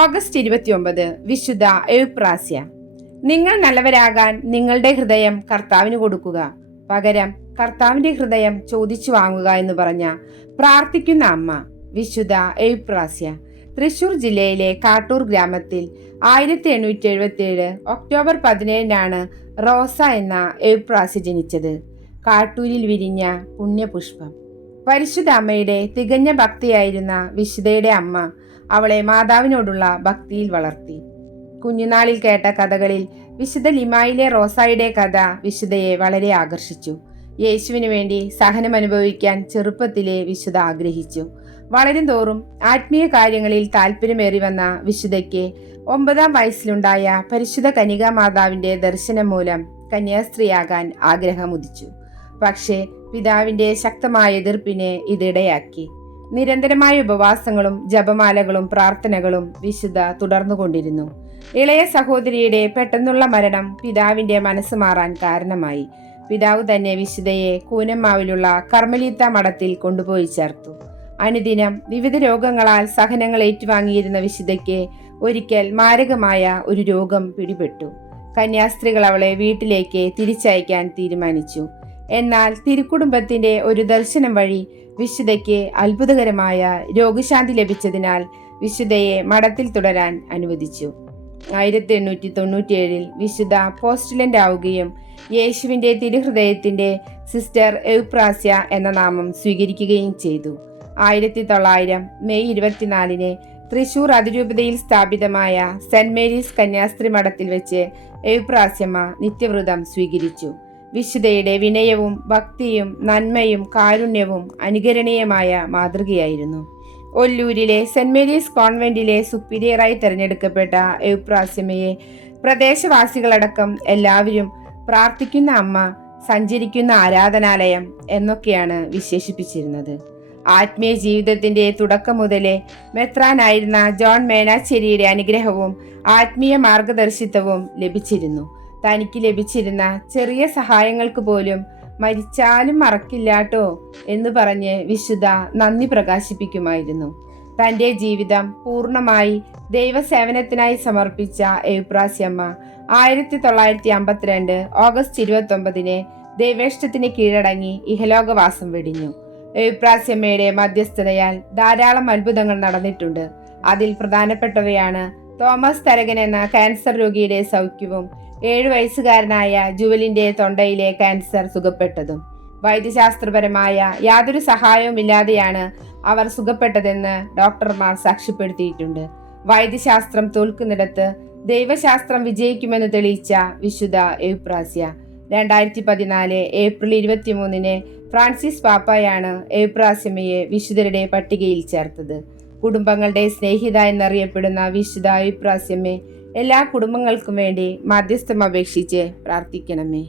August ഇരുപത്തിയൊമ്പത് വിശുദ്ധ എഴുപ്രാസ്യ നിങ്ങൾ നല്ലവരാകാൻ നിങ്ങളുടെ ഹൃദയം കർത്താവിന് കൊടുക്കുക. പകരം കർത്താവിന്റെ ഹൃദയം ചോദിച്ചു വാങ്ങുക എന്ന് പറഞ്ഞ പ്രാർത്ഥിക്കുന്ന അമ്മ വിശുദ്ധ എഴുപ്രാസ്യ തൃശൂർ ജില്ലയിലെ കാട്ടൂർ ഗ്രാമത്തിൽ ആയിരത്തി എണ്ണൂറ്റി എഴുപത്തി ഏഴ് ഒക്ടോബർ പതിനേഴിനാണ് റോസ എന്ന എഴുപ്രാസ്യ ജനിച്ചത്. കാട്ടൂരിൽ വിരിഞ്ഞ പുണ്യപുഷ്പം. പരിശുദ്ധ അമ്മയുടെ തികഞ്ഞ ഭക്തിയായിരുന്ന വിശുദ്ധയുടെ അമ്മ അവളെ മാതാവിനോടുള്ള ഭക്തിയിൽ വളർത്തി. കുഞ്ഞുനാളിൽ കേട്ട കഥകളിൽ വിശുദ്ധ ലിമായിലെ റോസായുടെ കഥ വിശുദ്ധയെ വളരെ ആകർഷിച്ചു. യേശുവിനു വേണ്ടി സഹനം അനുഭവിക്കാൻ ചെറുപ്പത്തിലെ വിശുദ്ധ ആഗ്രഹിച്ചു. വളരും തോറും ആത്മീയ കാര്യങ്ങളിൽ താല്പര്യമേറി വന്ന വിശുദ്ധയ്ക്ക് ഒമ്പതാം വയസ്സിലുണ്ടായ പരിശുദ്ധ കനികാ മാതാവിന്റെ ദർശനം മൂലം കന്യാസ്ത്രീയാകാൻ ആഗ്രഹമുദിച്ചു. പക്ഷേ പിതാവിന്റെ ശക്തമായ എതിർപ്പിനെ ഇതിടയാക്കി നിരന്തരമായ ഉപവാസങ്ങളും ജപമാലകളും പ്രാർത്ഥനകളും വിശുദ്ധ തുടർന്നുകൊണ്ടിരുന്നു. ഇളയ സഹോദരിയുടെ പെട്ടെന്നുള്ള മരണം പിതാവിന്റെ മനസ്സ് മാറാൻ കാരണമായി. പിതാവ് തന്നെ വിശുദ്ധയെ കൂനമ്മാവിലുള്ള കർമ്മലീത്ത മഠത്തിൽ കൊണ്ടുപോയി ചേർത്തു. അനുദിനം വിവിധ രോഗങ്ങളാൽ സഹനങ്ങൾ ഏറ്റുവാങ്ങിയിരുന്ന വിശുദ്ധയ്ക്ക് ഒരിക്കൽ മാരകമായ ഒരു രോഗം പിടിപെട്ടു. കന്യാസ്ത്രീകൾ അവളെ വീട്ടിലേക്ക് തിരിച്ചയക്കാൻ തീരുമാനിച്ചു. എന്നാൽ തിരുക്കുടുംബത്തിന്റെ ഒരു ദർശനം വഴി വിശുദ്ധയ്ക്ക് അത്ഭുതകരമായ രോഗശാന്തി ലഭിച്ചതിനാൽ വിശുദ്ധയെ മഠത്തിൽ തുടരാൻ അനുവദിച്ചു. ആയിരത്തി എണ്ണൂറ്റി തൊണ്ണൂറ്റിയേഴിൽ വിശുദ്ധ പോസ്റ്റുലന്റ് ആവുകയും യേശുവിന്റെ തിരുഹൃദയത്തിന്റെ സിസ്റ്റർ എവുപ്രാസ്യ എന്ന നാമം സ്വീകരിക്കുകയും ചെയ്തു. ആയിരത്തി തൊള്ളായിരം മെയ് ഇരുപത്തിനാലിന് തൃശൂർ അതിരൂപതയിൽ സ്ഥാപിതമായ സെന്റ് മേരീസ് കന്യാസ്ത്രീ മഠത്തിൽ വെച്ച് എവുപ്രാസ്യമ്മ നിത്യവ്രതം സ്വീകരിച്ചു. വിശുദ്ധയുടെ വിനയവും ഭക്തിയും നന്മയും കാരുണ്യവും അനുകരണീയമായ മാതൃകയായിരുന്നു. ഒല്ലൂരിലെ സെന്റ് മേരീസ് കോൺവെന്റിലെ സുപ്പീരിയറായി തിരഞ്ഞെടുക്കപ്പെട്ട എവുപ്രാസ്യമയെ പ്രദേശവാസികളടക്കം എല്ലാവരും പ്രാർത്ഥിക്കുന്ന അമ്മ സഞ്ചരിക്കുന്ന ആരാധനാലയം എന്നൊക്കെയാണ് വിശേഷിപ്പിച്ചിരുന്നത്. ആത്മീയ ജീവിതത്തിന്റെ തുടക്കം മുതലേ മെത്രാനായിരുന്ന ജോൺ മേനാച്ചേരിയുടെ അനുഗ്രഹവും ആത്മീയ മാർഗദർശിത്വവും ലഭിച്ചിരുന്നു. തനിക്ക് ലഭിച്ചിരുന്ന ചെറിയ സഹായങ്ങൾക്ക് പോലും മരിച്ചാലും മറക്കില്ലാട്ടോ എന്ന് പറഞ്ഞ് വിശുദ്ധ നന്ദി പ്രകാശിപ്പിക്കുമായിരുന്നു. തന്റെ ജീവിതം പൂർണമായി ദൈവസേവനത്തിനായി സമർപ്പിച്ച എഴുപ്രാസ്യമ്മ ആയിരത്തി തൊള്ളായിരത്തി അമ്പത്തിരണ്ട് ഓഗസ്റ്റ് ഇരുപത്തി ഒമ്പതിന് ദൈവേഷ്ടത്തിന് കീഴടങ്ങി ഇഹലോകവാസം വെടിഞ്ഞു. എഴുപ്രാസ്യമ്മയുടെ മധ്യസ്ഥതയാൽ ധാരാളം അത്ഭുതങ്ങൾ നടന്നിട്ടുണ്ട്. അതിൽ പ്രധാനപ്പെട്ടവയാണ് തോമസ് തരകൻ എന്ന ക്യാൻസർ രോഗിയുടെ സൗഖ്യവും ഏഴു വയസ്സുകാരനായ ജുവലിന്റെ തൊണ്ടയിലെ ക്യാൻസർ സുഖപ്പെട്ടതും വൈദ്യശാസ്ത്രപരമായ യാതൊരു സഹായവും ഇല്ലാതെയാണ് അവർ സുഖപ്പെട്ടതെന്ന് ഡോക്ടർമാർ സാക്ഷ്യപ്പെടുത്തിയിട്ടുണ്ട്. വൈദ്യശാസ്ത്രം തോൽക്കുന്നിടത്ത് ദൈവശാസ്ത്രം വിജയിക്കുമെന്ന് തെളിയിച്ച വിശുദ്ധ ഏപ്രാസ്യ രണ്ടായിരത്തി പതിനാല് ഏപ്രിൽ ഇരുപത്തിമൂന്നിന് ഫ്രാൻസിസ് പാപ്പയാണ് ഏപ്രാസ്യമയെ വിശുദ്ധരുടെ പട്ടികയിൽ ചേർത്തത്. കുടുംബങ്ങളുടെ സ്നേഹിത എന്നറിയപ്പെടുന്ന വിശുദ്ധ എവുപ്രാസ്യമേ എല്ലാ കുടുംബങ്ങൾക്കും വേണ്ടി മധ്യസ്ഥം അപേക്ഷിച്ച് പ്രാർത്ഥിക്കണമേ.